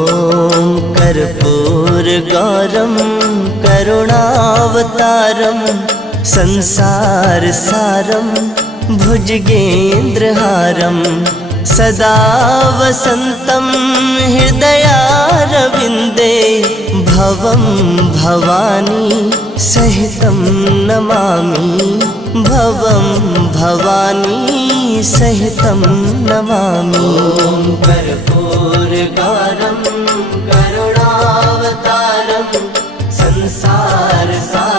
ॐ कर्पूरगौरं करुणावतारं संसारसारं भुजगेन्द्रहारं सदा वसन्तं हृदयारविन्दे भवं भवानी सहितं नमामि भवं भवानी सहितं नमामि। कर्पूरगौरं करुणावतारं संसारसारं